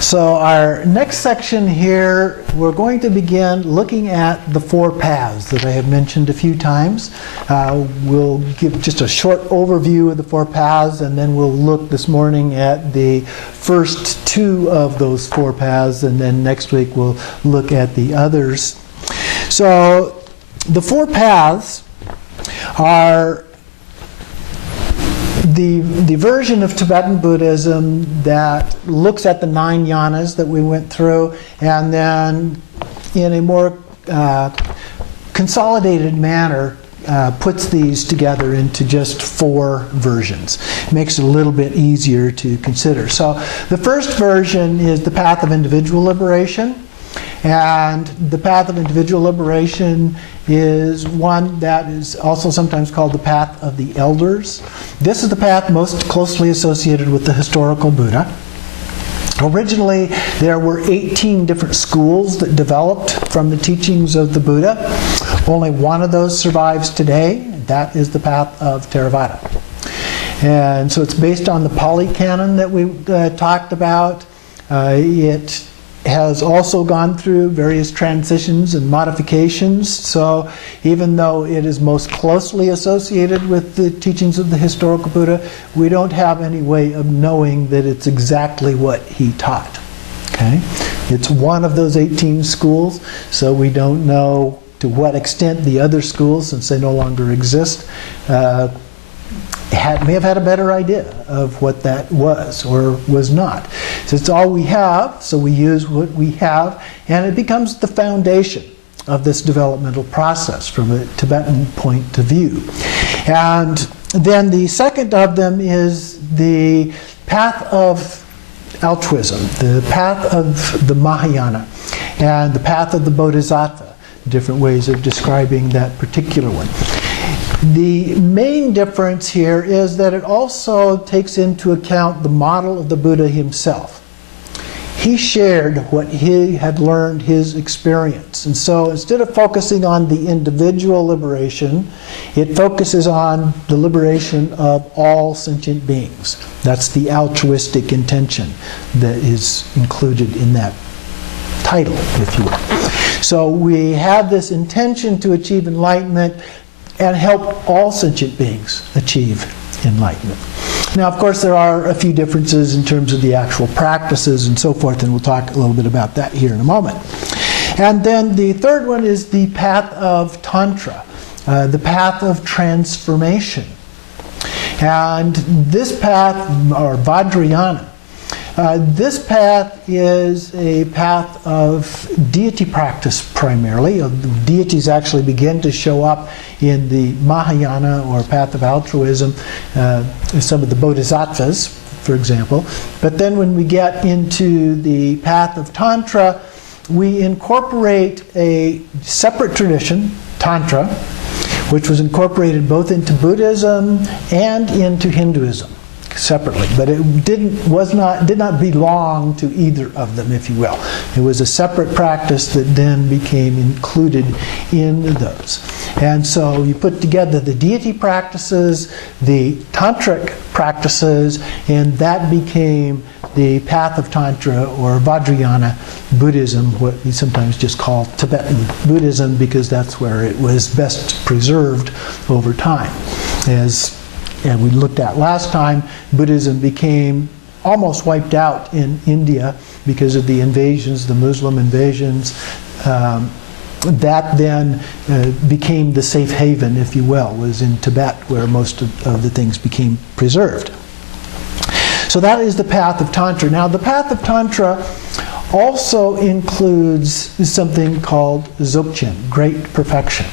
So our next section here, we're going to begin looking at the four paths that I have mentioned a few times. We'll give just a short overview of the four paths, and then we'll look this morning at the first two of those four paths, and then next week we'll look at the others. So the four paths are the version of Tibetan Buddhism that looks at the 9 jhanas that we went through, and then in a more consolidated manner puts these together into just 4 versions. It makes it a little bit easier to consider. So the first version is the path of individual liberation. And the path of individual liberation is one that is also sometimes called the path of the elders. This is the path most closely associated with the historical Buddha. Originally, there were 18 different schools that developed from the teachings of the Buddha. Only one of those survives today. That is the path of Theravada. And so it's based on the Pali Canon that we talked about. It has also gone through various transitions and modifications. So even though it is most closely associated with the teachings of the historical Buddha, we don't have any way of knowing that it's exactly what he taught. Okay? It's one of those 18 schools, so we don't know to what extent the other schools, since they no longer exist, may have had a better idea of what that was or was not. So it's all we have, so we use what we have, and it becomes the foundation of this developmental process from a Tibetan point of view. And then the second of them is the path of altruism, the path of the Mahayana, and the path of the Bodhisattva, different ways of describing that particular one. The main difference here is that it also takes into account the model of the Buddha himself. He shared what he had learned, his experience. And so instead of focusing on the individual liberation, it focuses on the liberation of all sentient beings. That's the altruistic intention that is included in that title, if you will. So we have this intention to achieve enlightenment and help all sentient beings achieve enlightenment. Now, of course, there are a few differences in terms of the actual practices and so forth, and we'll talk a little bit about that here in a moment. And then the third one is the path of Tantra, the path of transformation. And this path, or Vajrayana, this path is a path of deity practice primarily. Deities actually begin to show up in the Mahayana or path of altruism, some of the bodhisattvas, for example. But then when we get into the path of Tantra, we incorporate a separate tradition, Tantra, which was incorporated both into Buddhism and into Hinduism separately, but it did not belong to either of them, if you will. It was a separate practice that then became included in those. And so you put together the deity practices, the tantric practices, and that became the path of Tantra, or Vajrayana Buddhism, what we sometimes just call Tibetan Buddhism, because that's where it was best preserved over time. And we looked at last time, Buddhism became almost wiped out in India because of the invasions, the Muslim invasions. That then became the safe haven, if you will, was in Tibet, where most of the things became preserved. So that is the path of Tantra. Now, the path of Tantra also includes something called Dzogchen, great perfection.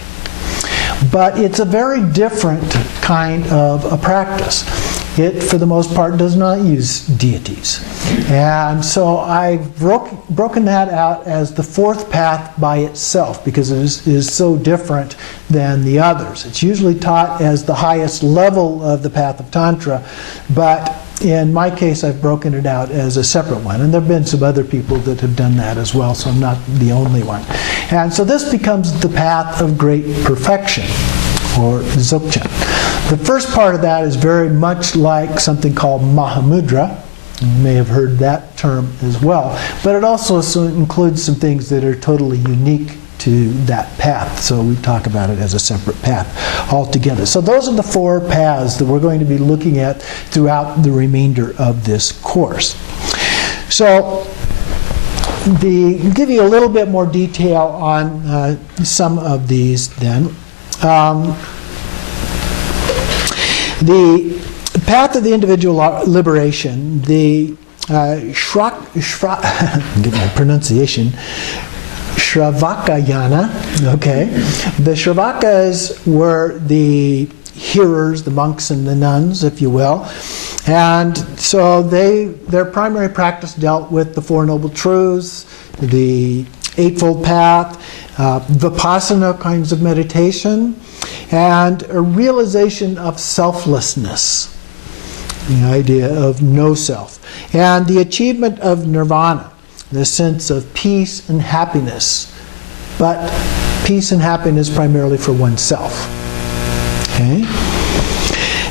But it's a very different kind of a practice. It, for the most part, does not use deities. And so I've broken that out as the fourth path by itself, because it is so different than the others. It's usually taught as the highest level of the path of Tantra, but in my case, I've broken it out as a separate one. And there have been some other people that have done that as well, so I'm not the only one. And so this becomes the path of great perfection, or Dzogchen. The first part of that is very much like something called Mahamudra, You may have heard that term as well. But it also includes some things that are totally unique to that path. So we talk about it as a separate path altogether. So those are the 4 paths that we're going to be looking at throughout the remainder of this course. So give you a little bit more detail on some of these then. The path of the individual liberation, the get my pronunciation, Shravakayana, okay. The Shravakas were the hearers, the monks and the nuns, if you will. And so their primary practice dealt with the 4 Noble Truths, the Eightfold Path, Vipassana kinds of meditation, and a realization of selflessness, the idea of no self, and the achievement of nirvana, the sense of peace and happiness, but peace and happiness primarily for oneself. Okay?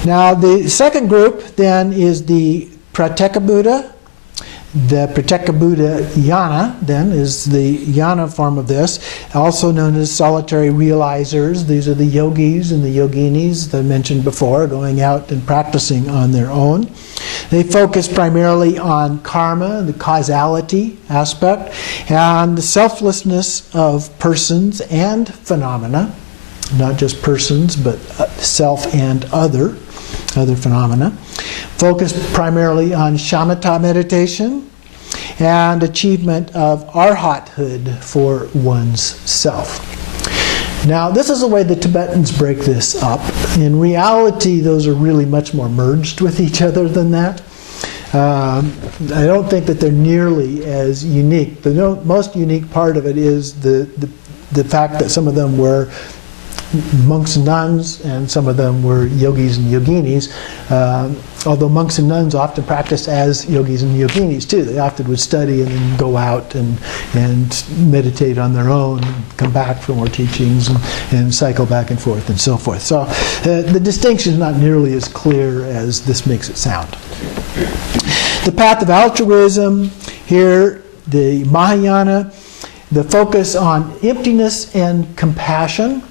Now the second group then is the Pratyeka Buddha. The Pratyeka Buddha Yana then is the Yana form of this, also known as solitary realizers. These are the yogis and the yoginis that I mentioned before, going out and practicing on their own. They focus primarily on karma, the causality aspect, and the selflessness of persons and phenomena, not just persons, but self and other phenomena. Focus primarily on shamatha meditation and achievement of arhathood for one's self. Now, this is the way the Tibetans break this up. In reality, those are really much more merged with each other than that. I don't think that they're nearly as unique. The most unique part of it is the fact that some of them were monks and nuns, and some of them were yogis and yoginis, although monks and nuns often practiced as yogis and yoginis too. They often would study and then go out and meditate on their own, and come back for more teachings, and cycle back and forth and so forth. So the distinction is not nearly as clear as this makes it sound. The path of altruism, here the Mahayana, the focus on emptiness and compassion.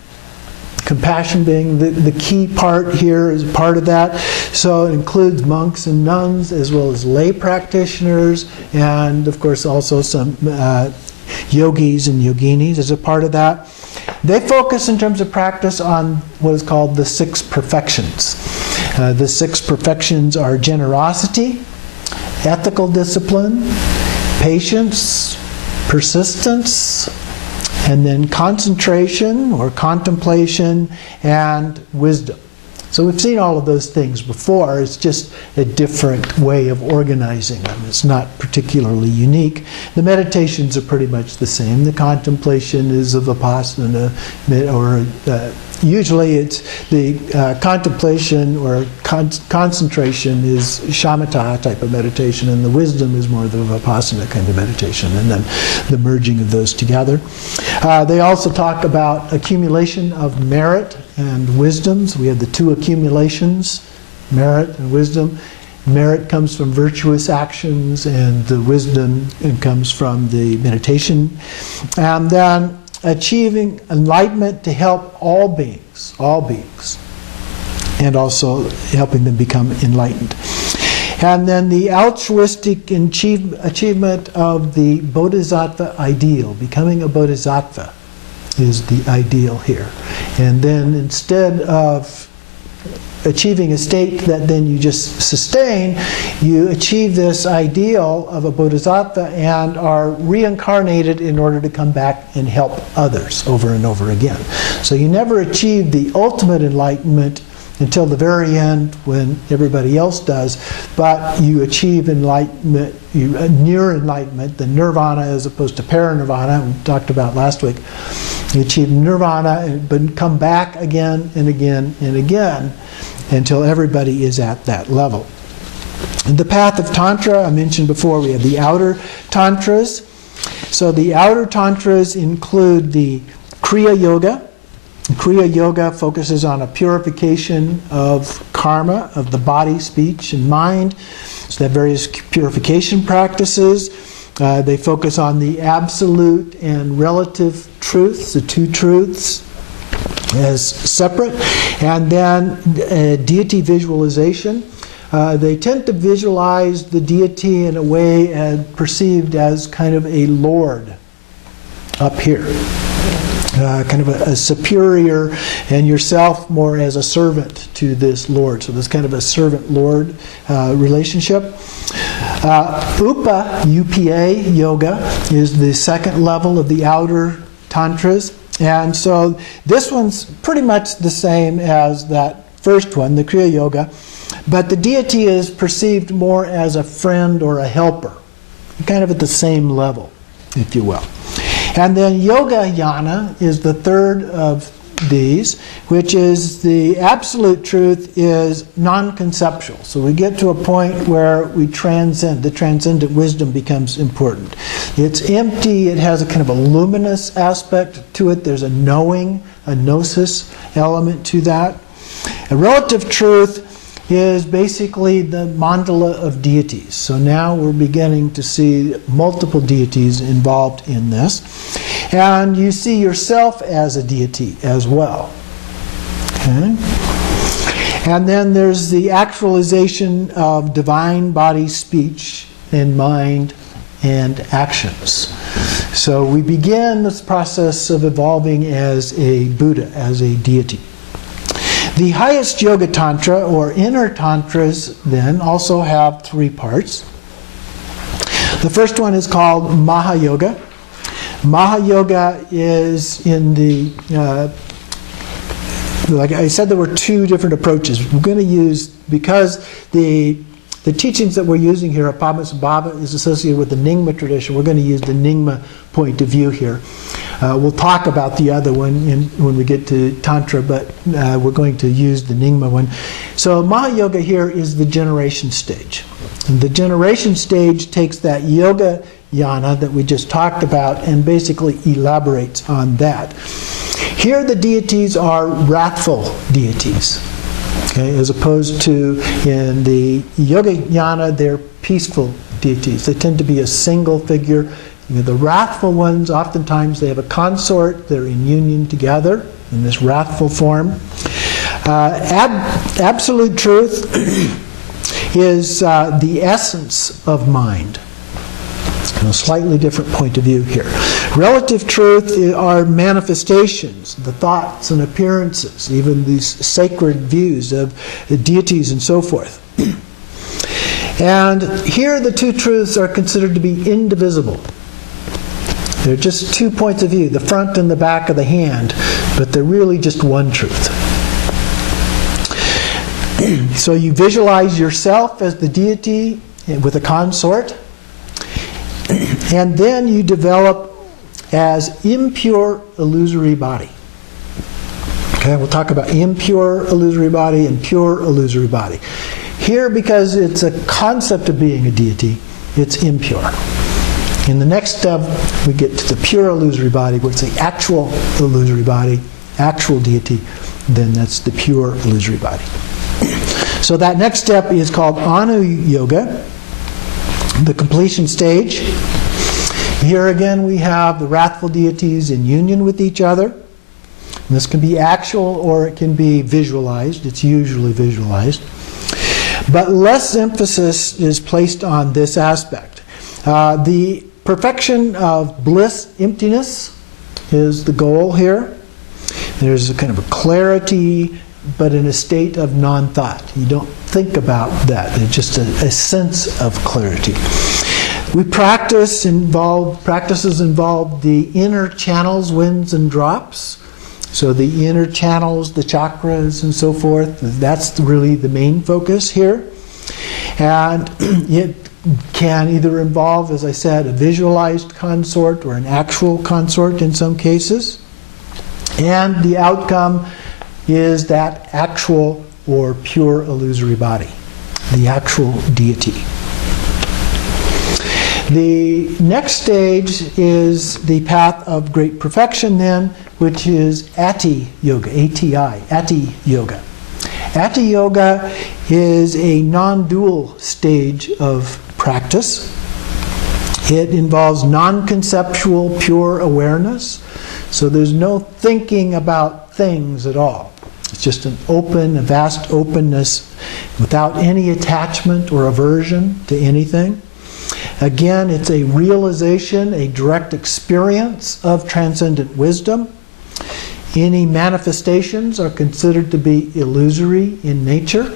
Compassion being the key part here is part of that. So it includes monks and nuns as well as lay practitioners, and of course also some yogis and yoginis as a part of that. They focus in terms of practice on what is called the 6 perfections. The 6 perfections are generosity, ethical discipline, patience, persistence, and then concentration or contemplation and wisdom. So we've seen all of those things before. It's just a different way of organizing them. It's not particularly unique. The meditations are pretty much the same. The contemplation is of vipassana, or usually it's the contemplation or concentration is shamatha type of meditation, and the wisdom is more the vipassana kind of meditation, and then the merging of those together. They also talk about accumulation of merit and wisdoms. We have the 2 accumulations, merit and wisdom. Merit comes from virtuous actions, and the wisdom comes from the meditation. And then achieving enlightenment to help all beings, and also helping them become enlightened. And then the altruistic achievement of the bodhisattva ideal, becoming a bodhisattva is the ideal here. And then instead of achieving a state that then you just sustain, you achieve this ideal of a bodhisattva and are reincarnated in order to come back and help others over and over again. So you never achieve the ultimate enlightenment until the very end when everybody else does, but you achieve enlightenment, near enlightenment, the nirvana as opposed to parinirvana, we talked about last week. You achieve nirvana, but come back again and again and again until everybody is at that level. In the path of Tantra, I mentioned before, we have the outer Tantras. So the outer Tantras include the Kriya Yoga. Kriya Yoga focuses on a purification of karma, of the body, speech, and mind. So they have various purification practices. They focus on the absolute and relative truths, the two truths, as separate. And then deity visualization. They tend to visualize the deity in a way perceived as kind of a lord up here. Kind of a superior, and yourself more as a servant to this lord. So this kind of a servant-lord relationship. Upa, UPA, yoga, is the second level of the outer tantras. And so this one's pretty much the same as that first one, the Kriya Yoga, but the deity is perceived more as a friend or a helper, kind of at the same level, if you will. And then Yoga Jnana is the third of these, which is the absolute truth is non-conceptual. So we get to a point where we transcend. The transcendent wisdom becomes important. It's empty. It has a kind of a luminous aspect to it. There's a knowing, a gnosis element to that. A relative truth is basically the mandala of deities. So now we're beginning to see multiple deities involved in this. And you see yourself as a deity as well. Okay? And then there's the actualization of divine body, speech, and mind, and actions. So we begin this process of evolving as a Buddha, as a deity. The highest Yoga Tantra, or inner Tantras, then also have three parts. The first one is called Mahayoga. Mahayoga is in the, like I said, there were two different approaches. We're going to use, because the teachings that we're using here, Apabhasambhava, is associated with the Nyingma tradition. We're going to use the Nyingma point of view here. We'll talk about the other one when we get to Tantra, but we're going to use the Nyingma one. So Mahayoga here is the generation stage. And the generation stage takes that Yoga Jnana that we just talked about and basically elaborates on that. Here the deities are wrathful deities. Okay, as opposed to in the Yoga Jnana, they're peaceful deities. They tend to be a single figure. You know, the wrathful ones, oftentimes they have a consort. They're in union together in this wrathful form. Absolute truth is the essence of mind. A slightly different point of view here. Relative truth are manifestations, the thoughts and appearances, even these sacred views of the deities and so forth. And here the two truths are considered to be indivisible. They're just two points of view, the front and the back of the hand, but they're really just one truth. So you visualize yourself as the deity with a consort, and then you develop as impure illusory body. Okay, we'll talk about impure illusory body and pure illusory body. Here, because it's a concept of being a deity, it's impure. In the next step, we get to the pure illusory body, where it's the actual illusory body, actual deity, then that's the pure illusory body. So that next step is called Anu Yoga, the completion stage. Here again we have the wrathful deities in union with each other. And this can be actual or it can be visualized. It's usually visualized. But less emphasis is placed on this aspect. The perfection of bliss, emptiness, is the goal here. There's a kind of a clarity, but in a state of non-thought. You don't think about that. It's just a sense of clarity. Practices involve the inner channels, winds and drops. So the inner channels, the chakras and so forth, that's really the main focus here. And it can either involve, as I said, a visualized consort or an actual consort in some cases. And the outcome is that actual or pure illusory body, the actual deity. The next stage is the path of great perfection then, which is Ati Yoga, A-T-I, Ati Yoga. Hatha yoga is a non-dual stage of practice. It involves non-conceptual, pure awareness. So there's no thinking about things at all. It's just an open, a vast openness without any attachment or aversion to anything. Again, it's a realization, a direct experience of transcendent wisdom. Any manifestations are considered to be illusory in nature.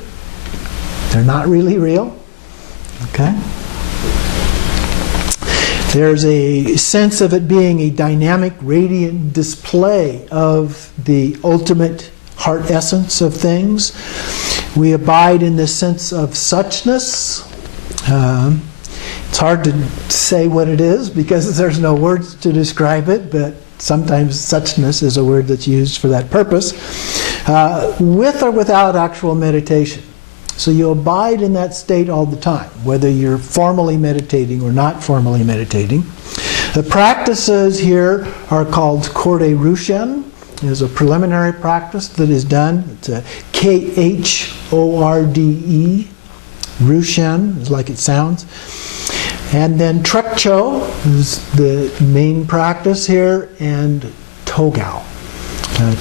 They're not really real. Okay? There's a sense of it being a dynamic, radiant display of the ultimate heart essence of things. We abide in this sense of suchness. It's hard to say what it is because there's no words to describe it, but sometimes suchness is a word that's used for that purpose, with or without actual meditation. So you abide in that state all the time, whether you're formally meditating or not formally meditating. The practices here are called Korde Rushen. There's a preliminary practice that is done. It's a Khorde, Rushen, is like it sounds. And then Trekcho is the main practice here, and Togao.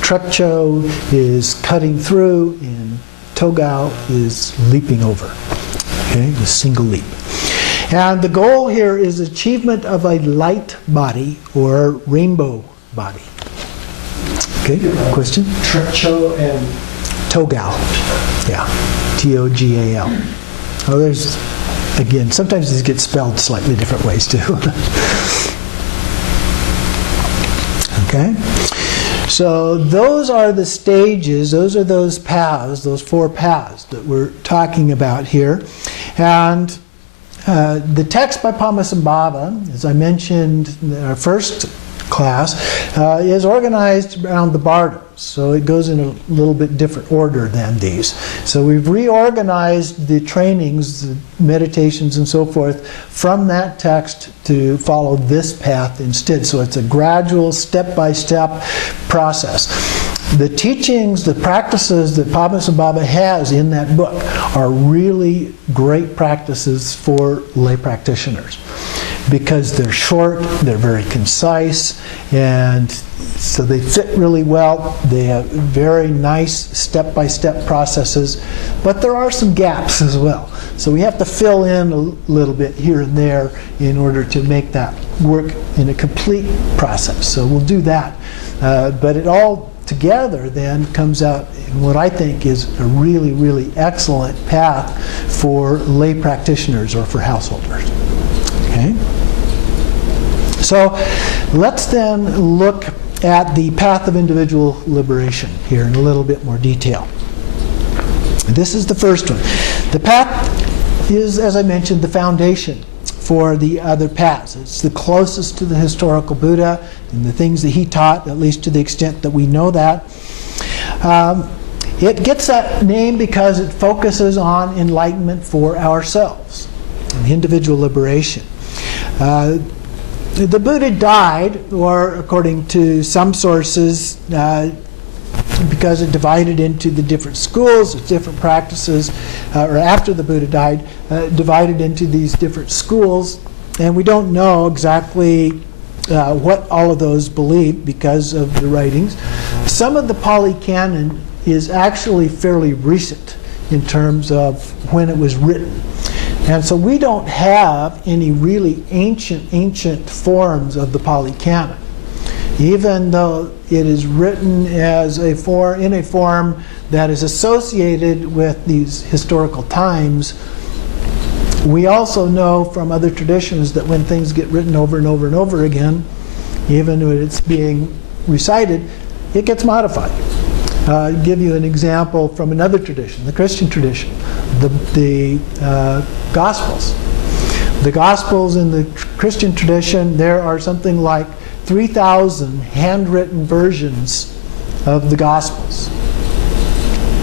Trekcho is cutting through, and Togao is leaping over. Okay, a single leap. And the goal here is achievement of a light body or rainbow body. Okay, question? Trekcho and Togao. Yeah, Togal. Oh, there's, again, sometimes these get spelled slightly different ways too. Okay? So those are the stages, those are those paths, those 4 paths that we're talking about here. And the text by Padmasambhava, as I mentioned in our first class, is organized around the Bardams. So it goes in a little bit different order than these. So we've reorganized the trainings, the meditations and so forth from that text to follow this path instead. So it's a gradual, step-by-step process. The teachings, the practices that Padmasambhava has in that book are really great practices for lay practitioners, because they're short, they're very concise, and so they fit really well. They have very nice step-by-step processes, but there are some gaps as well. So we have to fill in a little bit here and there in order to make that work in a complete process. So we'll do that. But it all together then comes out in what I think is a really, really excellent path for lay practitioners or for householders. Okay? So let's then look at the path of individual liberation here in a little bit more detail. This is the first one. The path is, as I mentioned, the foundation for the other paths. It's the closest to the historical Buddha and the things that he taught, at least to the extent that we know that. It gets that name because it focuses on enlightenment for ourselves, and individual liberation. The Buddha died, or according to some sources, because it divided into the different schools, different practices, or after the Buddha died, divided into these different schools, and we don't know exactly what all of those believe because of the writings. Some of the Pali Canon is actually fairly recent in terms of when it was written. And so we don't have any really ancient forms of the Pali Canon. Even though it is written as in a form that is associated with these historical times, we also know from other traditions that when things get written over and over and over again, even when it's being recited, it gets modified. I'll give you an example from another tradition, the Christian tradition, the Gospels. The Gospels in the Christian tradition, there are something like 3,000 handwritten versions of the Gospels.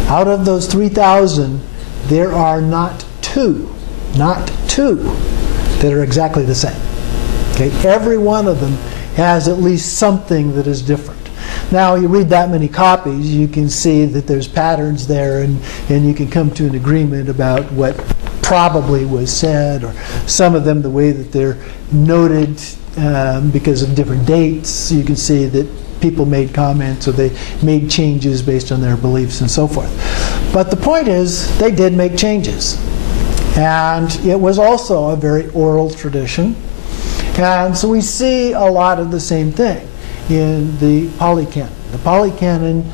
Out of those 3,000, there are not two that are exactly the same. Okay? Every one of them has at least something that is different. Now, you read that many copies, you can see that there's patterns there, and you can come to an agreement about what probably was said, or some of them the way that they're noted because of different dates. You can see that people made comments or they made changes based on their beliefs and so forth. But the point is, they did make changes. And it was also a very oral tradition. And so we see a lot of the same thing in the Pali Canon. The Pali Canon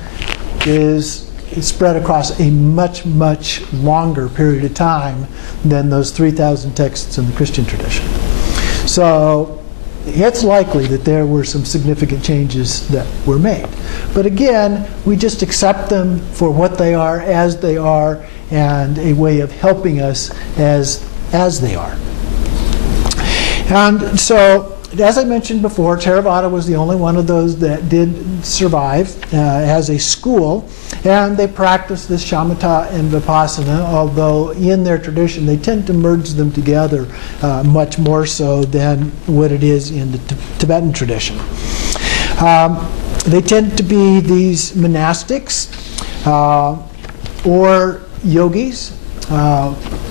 is spread across a much, much longer period of time than those 3,000 texts in the Christian tradition. So it's likely that there were some significant changes that were made. But again, we just accept them for what they are, as they are, and a way of helping us as they are. And so, as I mentioned before, Theravada was the only one of those that did survive as a school, and they practiced this shamatha and vipassana, although in their tradition they tend to merge them together much more so than what it is in the Tibetan tradition. They tend to be these monastics or yogis.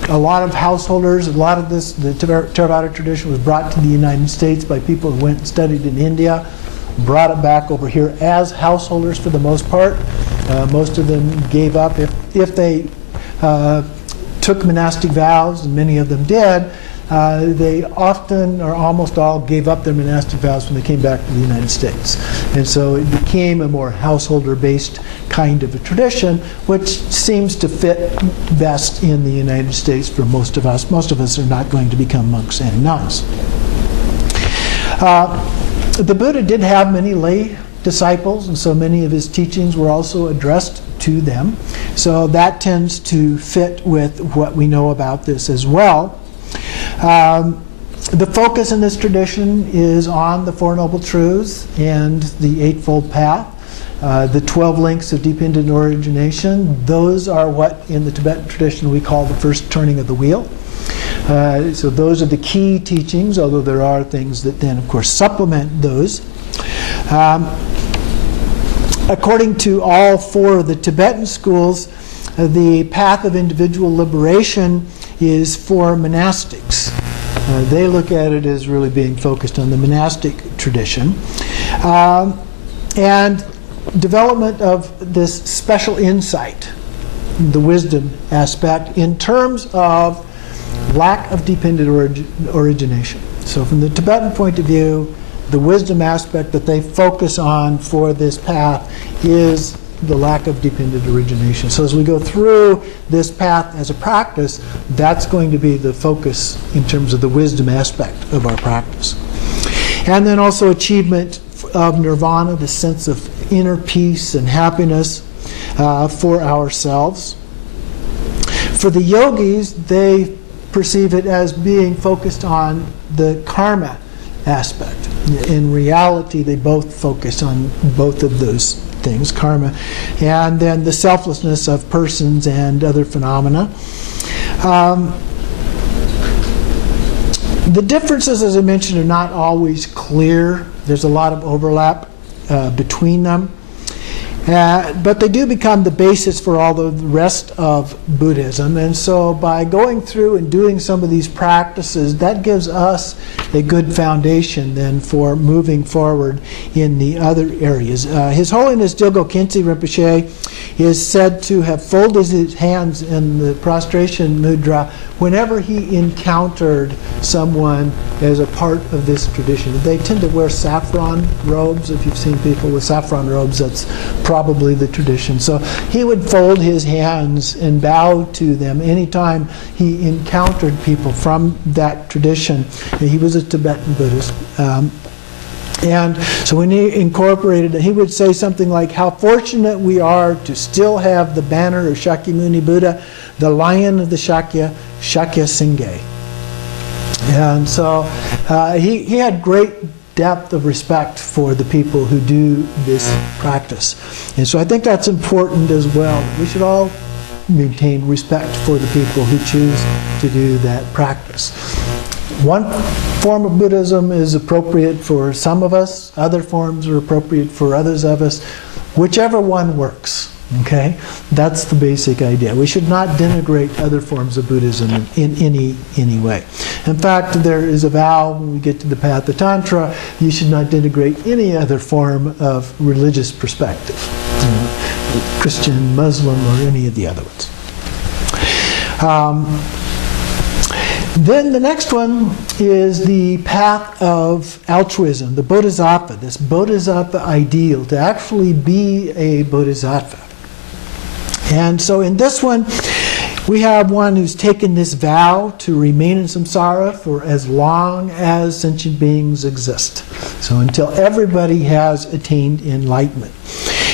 A lot of householders, a lot of this, the Theravada tradition was brought to the United States by people who went and studied in India, brought it back over here as householders for the most part. Most of them gave up. If they took monastic vows, and many of them did, they often or almost all gave up their monastic vows when they came back to the United States. And so it became a more householder-based kind of a tradition, which seems to fit best in the United States for most of us. Most of us are not going to become monks and nuns. The Buddha did have many lay disciples, and so many of his teachings were also addressed to them. So that tends to fit with what we know about this as well. The focus in this tradition is on the Four Noble Truths and the Eightfold Path. The 12 links of dependent origination, those are what in the Tibetan tradition we call the first turning of the wheel. So those are the key teachings, although there are things that then of course supplement those. According to all four of the Tibetan schools, the path of individual liberation is for monastics. They look at it as really being focused on the monastic tradition. And development of this special insight, the wisdom aspect, in terms of lack of dependent origination. So from the Tibetan point of view, the wisdom aspect that they focus on for this path is the lack of dependent origination. So as we go through this path as a practice, that's going to be the focus in terms of the wisdom aspect of our practice. And then also achievement of nirvana, the sense of inner peace and happiness for ourselves. For the yogis, they perceive it as being focused on the karma aspect. In reality, they both focus on both of those things, karma, and then the selflessness of persons and other phenomena. The differences, as I mentioned, are not always clear. There's a lot of overlap between them. But they do become the basis for all the rest of Buddhism. And so by going through and doing some of these practices, that gives us a good foundation then for moving forward in the other areas. His Holiness Dilgo Khyentse Rinpoche is said to have folded his hands in the prostration mudra whenever he encountered someone as a part of this tradition. They tend to wear saffron robes. If you've seen people with saffron robes, that's probably the tradition. So he would fold his hands and bow to them anytime he encountered people from that tradition. He was a Tibetan Buddhist. And so when he incorporated it, he would say something like, how fortunate we are to still have the banner of Shakyamuni Buddha, the lion of the Shakya, Shakya Singye. And so he had great depth of respect for the people who do this practice. And so I think that's important as well. We should all maintain respect for the people who choose to do that practice. One form of Buddhism is appropriate for some of us, other forms are appropriate for others of us. Whichever one works, okay? That's the basic idea. We should not denigrate other forms of Buddhism in any way. In fact, there is a vow when we get to the path of Tantra, you should not denigrate any other form of religious perspective. Christian, Muslim, or any of the other ones. Then the next one is the path of altruism, the bodhisattva, this bodhisattva ideal, to actually be a bodhisattva. And so in this one, we have one who's taken this vow to remain in samsara for as long as sentient beings exist. So until everybody has attained enlightenment.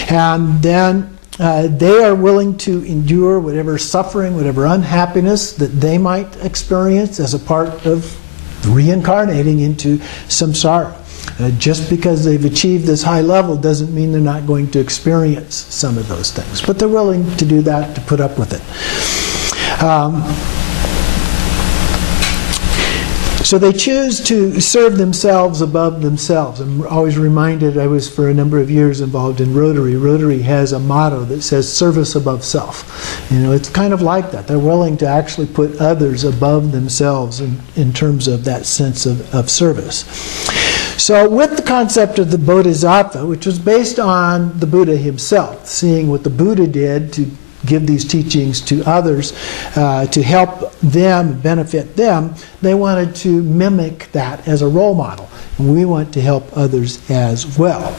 And then they are willing to endure whatever suffering, whatever unhappiness that they might experience as a part of reincarnating into samsara. Just because they've achieved this high level doesn't mean they're not going to experience some of those things. But they're willing to do that, to put up with it. So they choose to serve themselves above themselves. I'm always reminded, I was for a number of years involved in Rotary. Rotary has a motto that says service above self. You know, it's kind of like that. They're willing to actually put others above themselves in terms of that sense of service. So with the concept of the bodhisattva, which was based on the Buddha himself, seeing what the Buddha did to give these teachings to others to help them, benefit them, they wanted to mimic that as a role model. And we want to help others as well.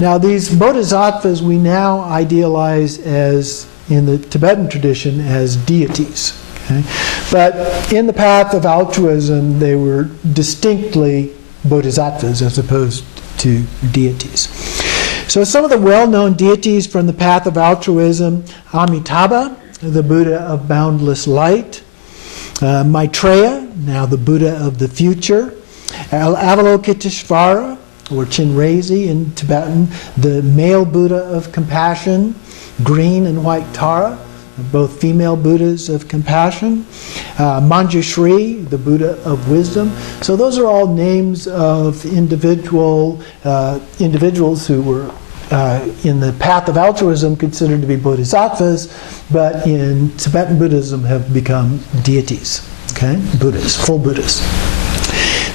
Now these bodhisattvas we now idealize as, in the Tibetan tradition, as deities. Okay? But in the path of altruism, they were distinctly bodhisattvas as opposed to deities. So some of the well-known deities from the path of altruism: Amitabha, the Buddha of boundless light; Maitreya, now the Buddha of the future; Avalokiteshvara, or Chinrezi in Tibetan, the male Buddha of compassion; green and white Tara, both female Buddhas of compassion; Manjushri, the Buddha of wisdom. So those are all names of individuals who were in the path of altruism considered to be bodhisattvas, but in Tibetan Buddhism have become deities, okay? Buddhas, full Buddhas.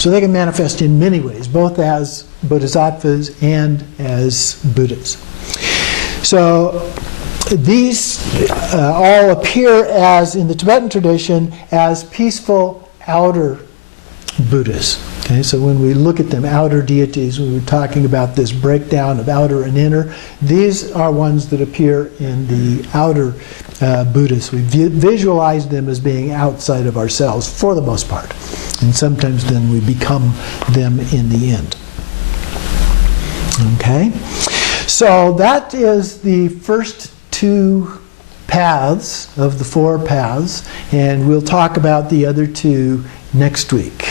So they can manifest in many ways, both as bodhisattvas and as Buddhas. So these all appear as, in the Tibetan tradition, as peaceful outer Buddhas. Okay, so when we look at them, outer deities, when we're talking about this breakdown of outer and inner, these are ones that appear in the outer Buddhas. We visualize them as being outside of ourselves for the most part. And sometimes then we become them in the end. Okay? So that is the first two paths of the four paths, and we'll talk about the other two next week.